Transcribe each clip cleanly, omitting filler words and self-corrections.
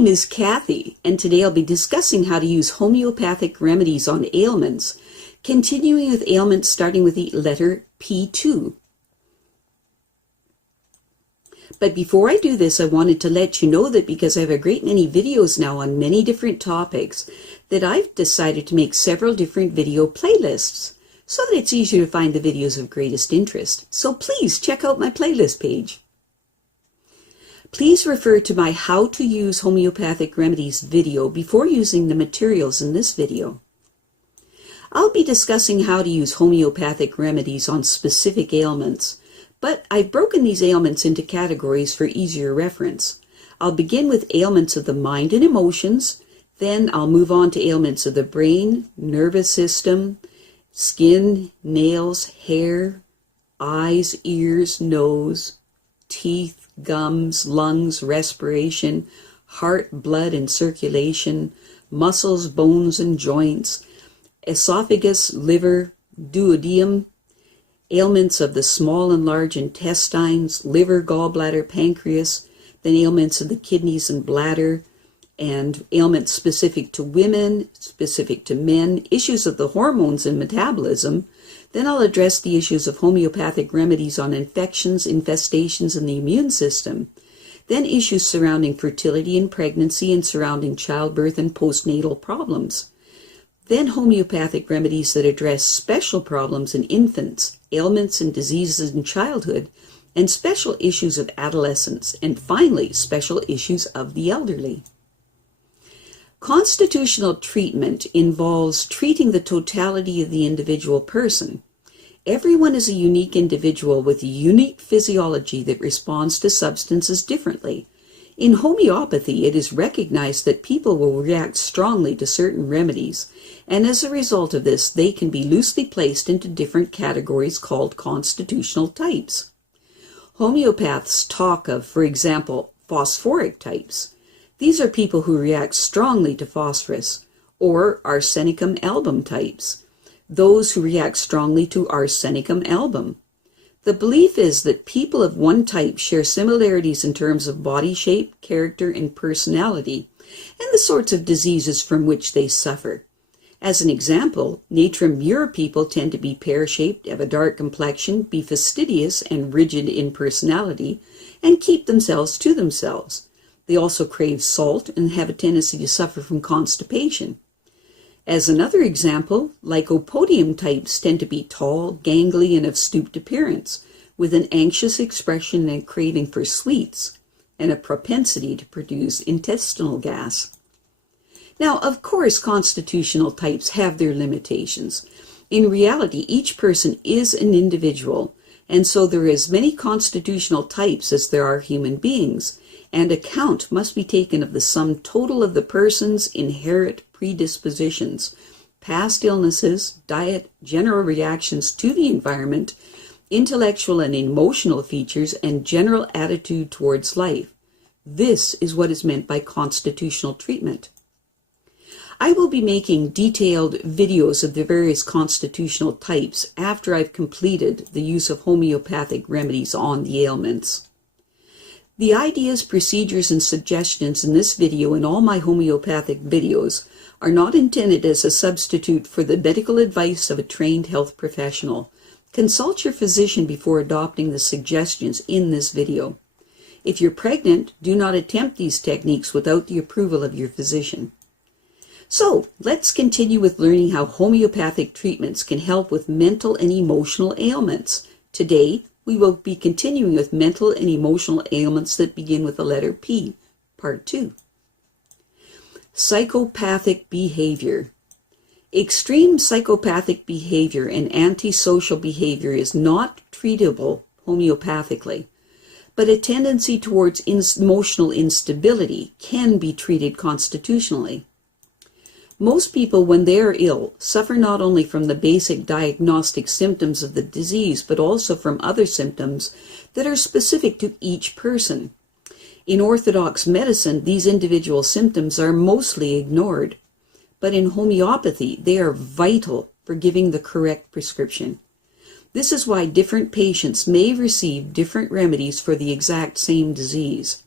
name is Kathy, and today I'll be discussing how to use homeopathic remedies on ailments, continuing with ailments starting with the letter P2. But before I do this, I wanted to let you know that because I have a great many videos now on many different topics, that I've decided to make several different video playlists so that it's easier to find the videos of greatest interest. So please check out my playlist page. Please refer to my How to Use Homeopathic Remedies video before using the materials in this video. I'll be discussing how to use homeopathic remedies on specific ailments, but I've broken these ailments into categories for easier reference. I'll begin with ailments of the mind and emotions, then I'll move on to ailments of the brain, nervous system, skin, nails, hair, eyes, ears, nose, teeth, gums, lungs, respiration, heart, blood, and circulation, muscles, bones, and joints, esophagus, liver, duodenum, ailments of the small and large intestines, liver, gallbladder, pancreas, then ailments of the kidneys and bladder, and ailments specific to women, specific to men, issues of the hormones and metabolism. Then I'll address the issues of homeopathic remedies on infections, infestations, and the immune system. Then issues surrounding fertility and pregnancy and surrounding childbirth and postnatal problems. Then homeopathic remedies that address special problems in infants, ailments and diseases in childhood, and special issues of adolescence, and finally, special issues of the elderly. Constitutional treatment involves treating the totality of the individual person. Everyone is a unique individual with a unique physiology that responds to substances differently. In homeopathy, it is recognized that people will react strongly to certain remedies, and as a result of this, they can be loosely placed into different categories called constitutional types. Homeopaths talk of, for example, phosphoric types. These are people who react strongly to phosphorus, or arsenicum album types, those who react strongly to arsenicum album. The belief is that people of one type share similarities in terms of body shape, character, and personality, and the sorts of diseases from which they suffer. As an example, Natrum people tend to be pear-shaped, have a dark complexion, be fastidious and rigid in personality, and keep themselves to themselves. They also crave salt and have a tendency to suffer from constipation. As another example, Lycopodium types tend to be tall, gangly, and of stooped appearance, with an anxious expression and craving for sweets, and a propensity to produce intestinal gas. Now, of course, constitutional types have their limitations. In reality, each person is an individual, and so there are as many constitutional types as there are human beings, and account must be taken of the sum total of the person's inherent predispositions, past illnesses, diet, general reactions to the environment, intellectual and emotional features, and general attitude towards life. This is what is meant by constitutional treatment. I will be making detailed videos of the various constitutional types after I've completed the use of homeopathic remedies on the ailments. The ideas, procedures, and suggestions in this video and all my homeopathic videos are not intended as a substitute for the medical advice of a trained health professional. Consult your physician before adopting the suggestions in this video. If you're pregnant, do not attempt these techniques without the approval of your physician. So, let's continue with learning how homeopathic treatments can help with mental and emotional ailments. Today, we will be continuing with mental and emotional ailments that begin with the letter P, Part 2. Psychopathic behavior. Extreme psychopathic behavior and antisocial behavior is not treatable homeopathically, but a tendency towards emotional instability can be treated constitutionally. Most people, when they are ill, suffer not only from the basic diagnostic symptoms of the disease, but also from other symptoms that are specific to each person. In orthodox medicine, these individual symptoms are mostly ignored, but in homeopathy, they are vital for giving the correct prescription. This is why different patients may receive different remedies for the exact same disease.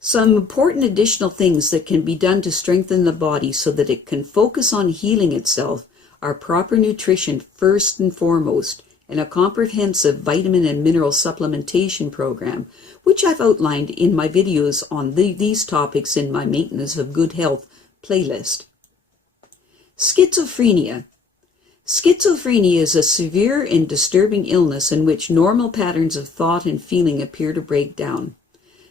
Some important additional things that can be done to strengthen the body so that it can focus on healing itself are proper nutrition first and foremost, and a comprehensive vitamin and mineral supplementation program, which I've outlined in my videos on these topics in my Maintenance of Good Health playlist. Schizophrenia. Schizophrenia is a severe and disturbing illness in which normal patterns of thought and feeling appear to break down.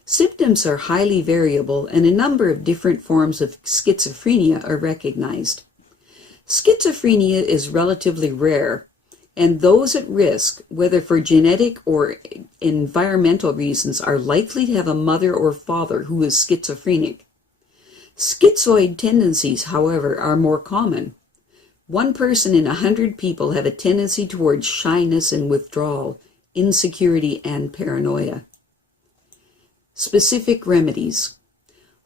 Symptoms are highly variable, and a number of different forms of schizophrenia are recognized. Schizophrenia is relatively rare, and those at risk, whether for genetic or environmental reasons, are likely to have a mother or father who is schizophrenic. Schizoid tendencies, however, are more common. 1 person in 100 people have a tendency towards shyness and withdrawal, insecurity, and paranoia. Specific remedies.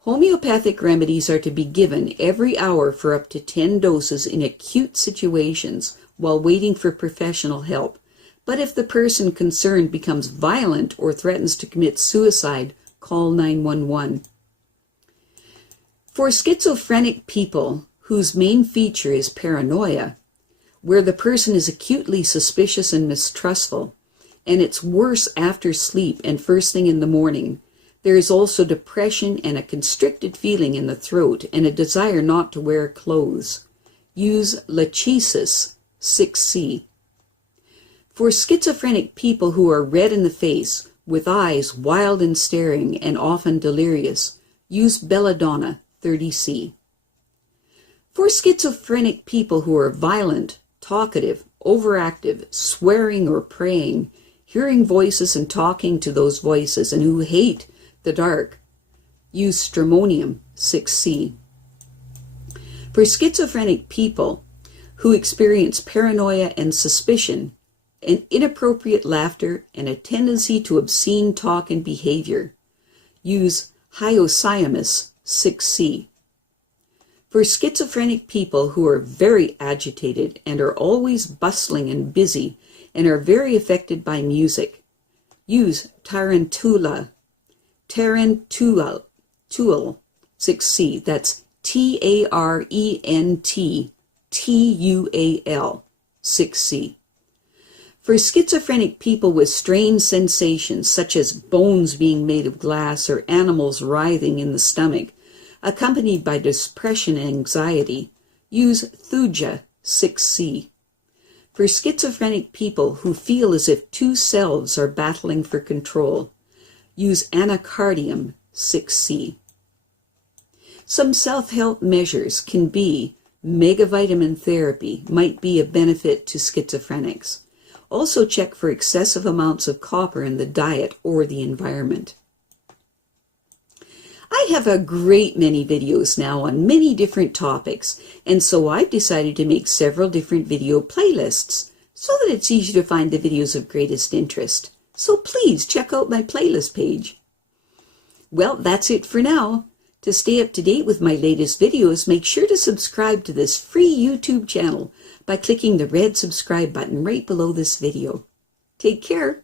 Homeopathic remedies are to be given every hour for up to 10 doses in acute situations while waiting for professional help. But if the person concerned becomes violent or threatens to commit suicide, call 911. For schizophrenic people whose main feature is paranoia, where the person is acutely suspicious and mistrustful, and it's worse after sleep and first thing in the morning, there is also depression and a constricted feeling in the throat and a desire not to wear clothes. Use Lachesis 6C. For schizophrenic people who are red in the face, with eyes wild and staring and often delirious, use Belladonna 30C. For schizophrenic people who are violent, talkative, overactive, swearing or praying, hearing voices and talking to those voices, and who hate the dark, use Stramonium 6C. For schizophrenic people who experience paranoia and suspicion, and inappropriate laughter, and a tendency to obscene talk and behavior, use Hyoscyamus 6C. For schizophrenic people who are very agitated and are always bustling and busy and are very affected by music, use Tarentual 6C. That's Tarentual 6C. For schizophrenic people with strange sensations such as bones being made of glass or animals writhing in the stomach, accompanied by depression and anxiety, use Thuja 6C. For schizophrenic people who feel as if 2 selves are battling for control, use Anacardim 6C. Some self-help measures can be megavitamin therapy, might be a benefit to schizophrenics. Also check for excessive amounts of copper in the diet or the environment. I have a great many videos now on many different topics, and so I've decided to make several different video playlists so that it's easy to find the videos of greatest interest. So please check out my playlist page. Well, that's it for now. To stay up to date with my latest videos, make sure to subscribe to this free YouTube channel by clicking the red subscribe button right below this video. Take care.